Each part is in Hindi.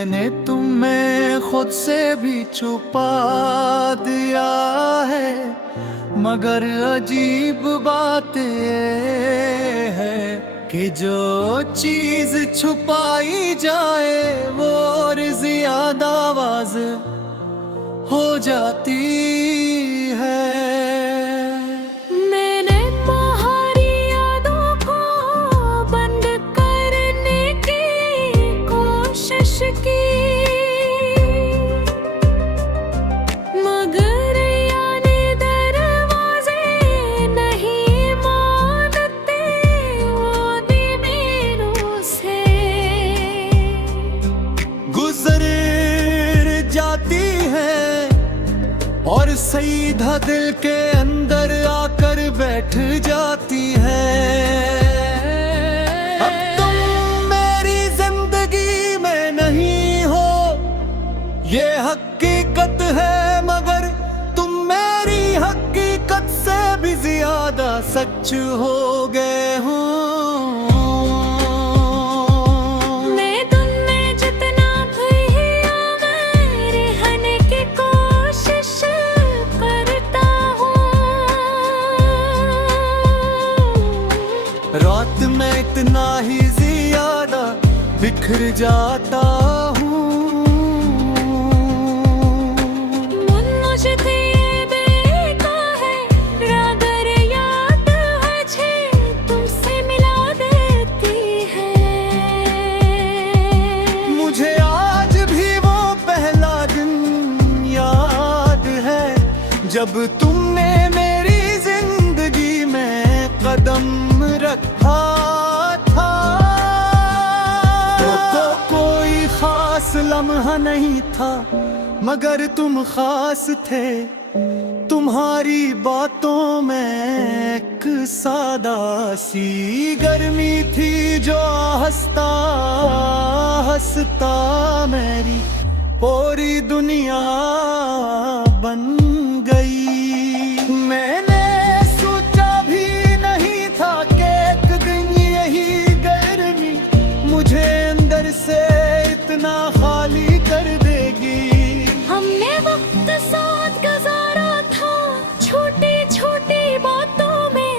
मैंने तुम्हें खुद से भी छुपा दिया है, मगर अजीब बात ये है कि जो चीज छुपाई जाए वो और ज्यादा आवाज हो जाती है। और सीधा दिल के अंदर आकर बैठ जाती है। अब तुम मेरी जिंदगी में नहीं हो, ये हकीकत है, मगर तुम मेरी हकीकत से भी ज्यादा सच हो गए हो। रात में इतना ही ज्यादा बिखर जाता हूँ। तुमसे मिला देती है। मुझे आज भी वो पहला दिन याद है जब तुमने मेरी जिंदगी में कदम रखा था। तो कोई खास लम्हा नहीं था, मगर तुम खास थे। तुम्हारी बातों में एक सादा सी गर्मी थी जो हंसता हंसता मेरी पूरी दुनिया बन गई। मैंने सोचा भी नहीं था कि एक दिन यही गर्मी मुझे अंदर से इतना खाली कर देगी। हमने वक्त साथ गुजारा था, छोटी छोटी बातों में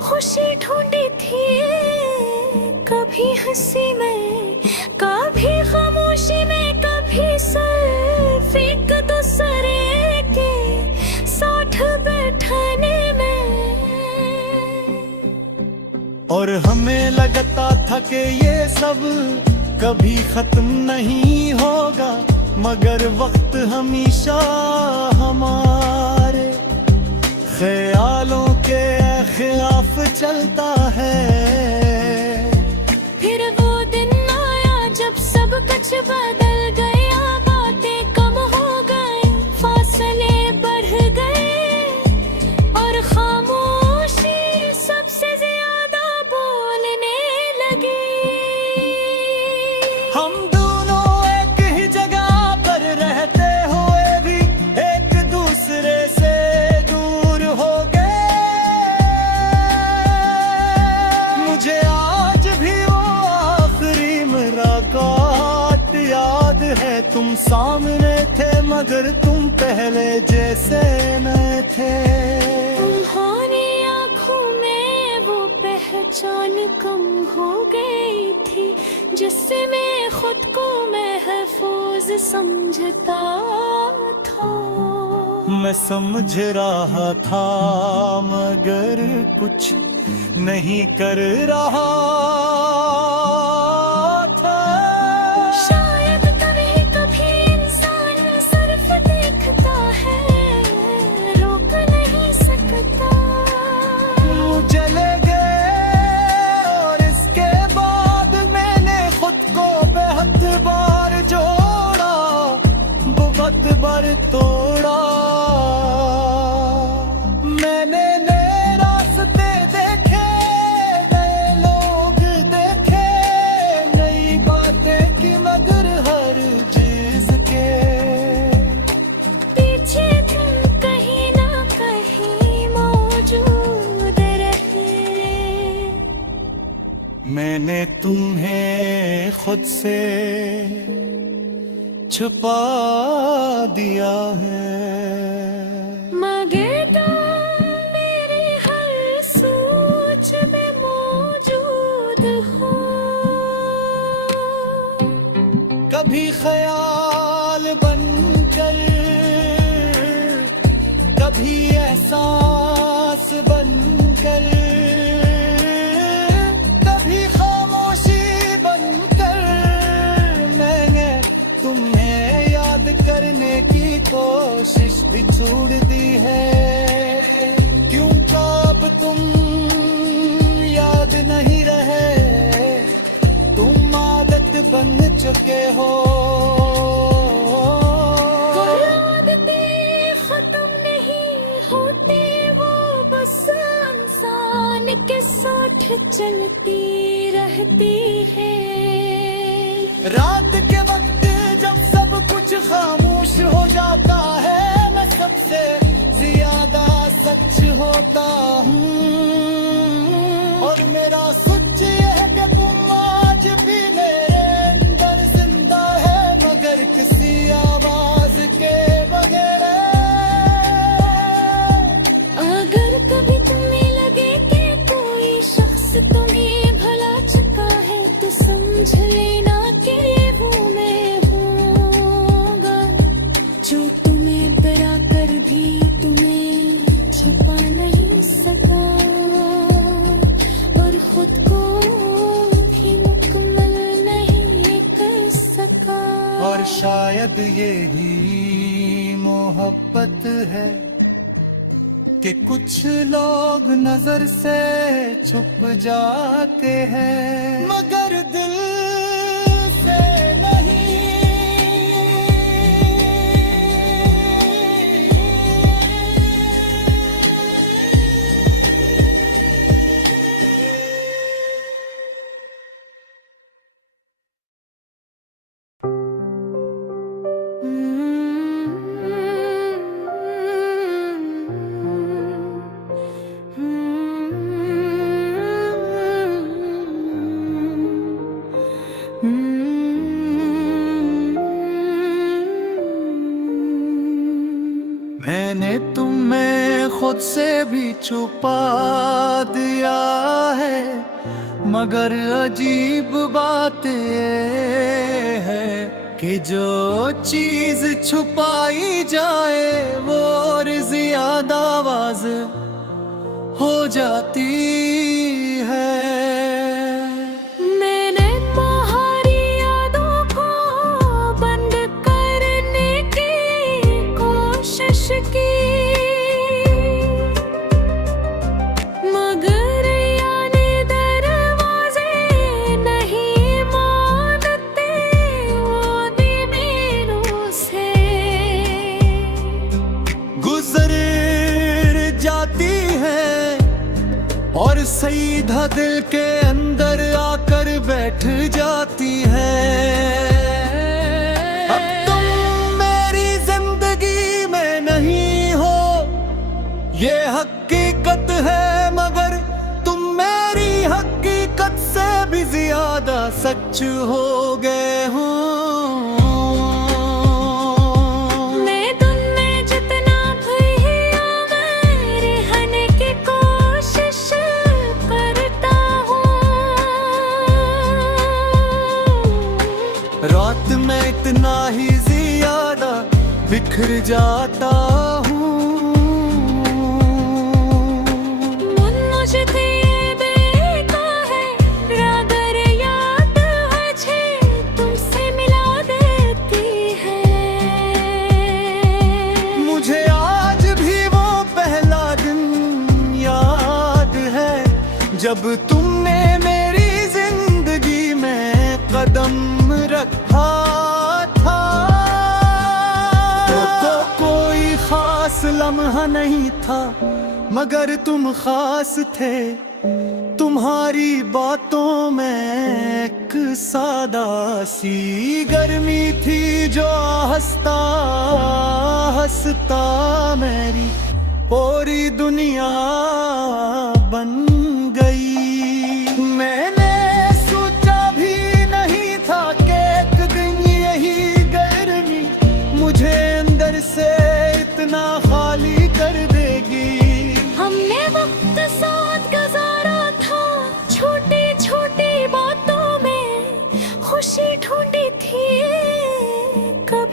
खुशी ढूंढी थी। कभी हंसी में, कभी खामोशी में, कभी सिर्फ एक दूसरे के साथ बैठने में। और हमें लगता था कि ये सब कभी खत्म नहीं होगा, मगर वक्त हमेशा हमारे ख्यालों के खिलाफ चलता है। फिर वो दिन आया जब सब कुछ बदल गया, बातें कम हो गई, फासले बढ़ गए और खामोशी सबसे ज्यादा बोलने लगी। हम दोनों एक ही जगह पर रहते हुए भी एक दूसरे से दूर हो गए। मुझे आज भी वो आखिरी मुलाकात याद है। तुम सामने थे मगर तुम पहले जैसे न थे। तुम्हारी आँखों में वो पहचान कम हो गई थी जिससे मैं खुद को महफूज समझता था। मैं समझ रहा था मगर कुछ नहीं कर रहा था। शायद तभी कभी इंसान सिर्फ देखता है, रोक नहीं सकता। मुझे लगे और इसके बाद मैंने खुद को बहुत बार जोड़ा, बहुत बार तोड़ा। मैंने नए रास्ते देखे, नए लोग देखे, नई बातें की, मगर हर चीज के पीछे तुम कहीं ना कहीं मौजूद रहे। मैंने तुम्हें खुद से छुपा दिया है। मगर तुम मेरी हर सोच में मौजूद हो। कभी ख्याल बनकर, कभी एहसास बनकर, कभी खामोशी बनकर, मैंने तुम्हें याद करने की कोशिश भी छोड़ दी है। क्यों कब तुम याद नहीं रहे, तुम आदत बन चुके हो। कोई आदतें खत्म नहीं होती, वो बस इंसान के साथ चलती रहती है। रात के वक्त जब सब कुछ खामोश हो जाता है, मैं सबसे ज्यादा सच होता हूँ। और मेरा सच ये है कि तुम आज भी मेरे अंदर जिंदा है, मगर किसी आवाज के बगैर। अगर कभी तुम्हें लगे कि कोई शख्स तुम्हें भुला चुका है, तो समझ लेना कि वो मैं हूँगा, जो तुम्हें डरा कर भी तुम्हें छुपा नहीं सका, और खुद को भी मुकम्मल नहीं कर सका। और शायद यही मोहब्बत है कि कुछ लोग नजर से छुप जाते हैं, मगर दिल से नहीं। मैंने तुम्हें खुद से भी छुपा दिया है, मगर अजीब बात ये है कि जो चीज छुपाई जाए वो और ज्यादा आवाज हो जाती है। मैंने तुम्हारी यादों को बंद करने की कोशिश की, मगर यानी दरवाजे नहीं मानते वो दीवारों से। गुजर जाती है और सीधा दिल के अंदर आकर बैठ जाती है। अब तुम मेरी जिंदगी में नहीं हो, ये हकीकत है, मगर तुम मेरी हकीकत से भी ज्यादा सच हो गए हो। मैं तुमने जितना भैया मैं रहने की कोशिश करता हूँ, रात में इतना ही ज्यादा बिखर जाता हूँ। मुझे ये बेका है, अगर याद है तुमसे मिला देती है। मुझे आज भी वो पहला दिन याद है, जब तुमने मेरी जिंदगी में कदम रखा था। तो कोई खास लम्हा नहीं था, मगर तुम खास थे। तुम्हारी बातों में एक सादा सी गर्मी थी, जो हंसता हंसता मेरी पूरी दुनिया बन गई। मैंने सोचा भी नहीं था कि एक दिन यही गर्मी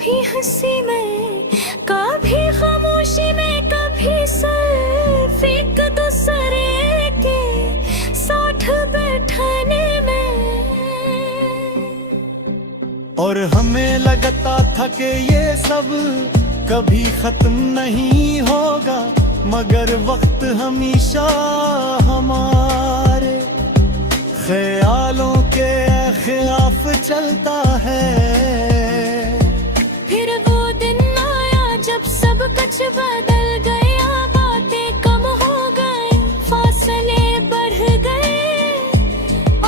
कभी हंसी में, कभी खामोशी में, कभी सिर्फ एक दूसरे के साथ बैठने में। और हमें लगता था कि ये सब कभी खत्म नहीं होगा, मगर वक्त हमेशा हमारे ख्यालों के खिलाफ चलता है। फिर वो दिन आया जब सब कुछ बदल गया, बातें कम हो गए, फासले बढ़ गए,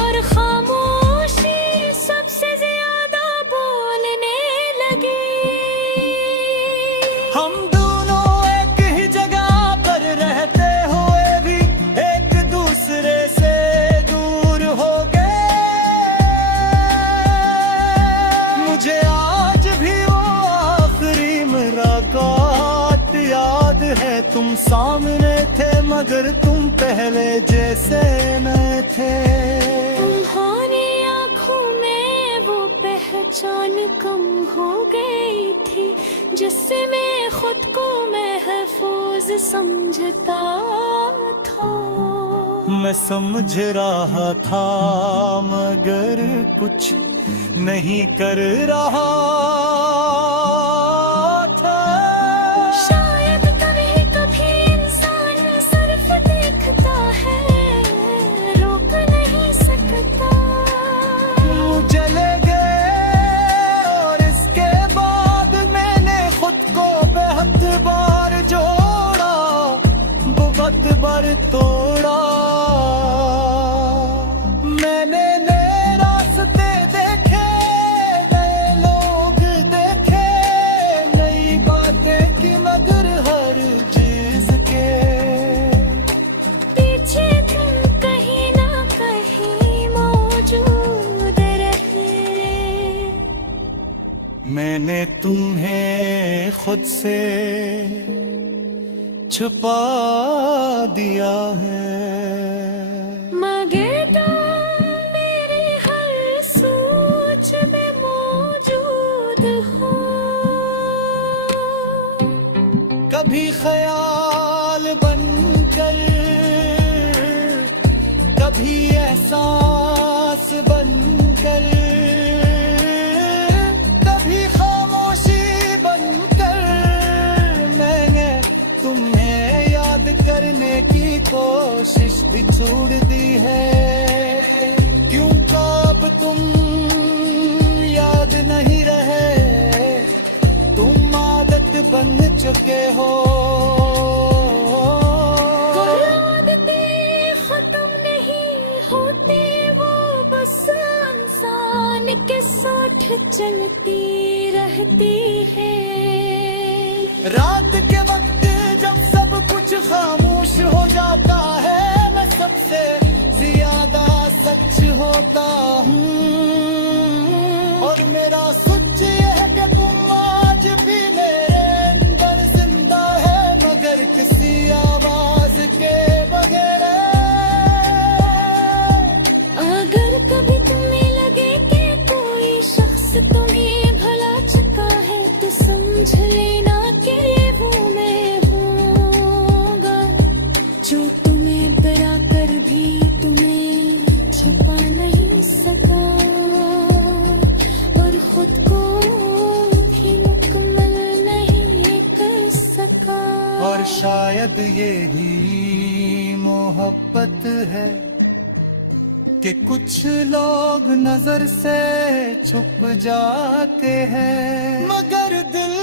और खामोशी सबसे ज्यादा बोलने लगी। हम दोनों एक ही जगह पर रहते हुए भी एक दूसरे से दूर हो गए। मुझे आज भी वो आखिरी मुलाकात याद है। तुम सामने थे मगर तुम पहले जैसे न थे। तुम्हारी आँखों में वो पहचान कम हो गई थी, जिससे मैं खुद को महफूज समझता था। मैं समझ रहा था मगर कुछ नहीं कर रहा था। शायद कभी कभी इंसान सिर्फ देखता है, रोक नहीं सकता। चले गए और इसके बाद मैंने खुद को बहुत बार जोड़ा, बहुत बार तोड़ा। मैंने नए रास्ते देखे, नए लोग देखे, नई बातें की, मगर हर चीज के पीछे तुम कहीं ना कहीं मौजूद रहे। मैंने तुम्हें खुद से छुपा दिया है। मगर तुम मेरी हर सोच में मौजूद हो। कभी ख्याल बनकर, कभी एहसास बनकर, कभी खामोशी बनकर, मैंने तुम्हें याद करने की कोशिश भी छोड़ दी है। क्यों कब तुम याद नहीं रहे, तुम आदत बन चुके हो। कोई आदतें खत्म नहीं होती, वो बस इंसान के साथ चलती रहती है। रात के वक्त जब सब कुछ खामोश हो जाता है, मैं सबसे ज्यादा सच होता हूँ। और मेरा सच ये है कि तुम आज भी मेरे अंदर जिंदा है, मगर किसी आवाज के बगैर। अगर कभी तुम्हें लगे कि कोई शख्स तुम्हें भुला चुका है, तो समझ लेना कि वो मैं हूँगा, जो तुम्हें डरा कर भी तुम्हें छुपा नहीं सका, और खुद को भी मुकम्मल नहीं कर सका। और शायद यही मोहब्बत है कि कुछ लोग नजर से छुप जाते हैं, मगर दिल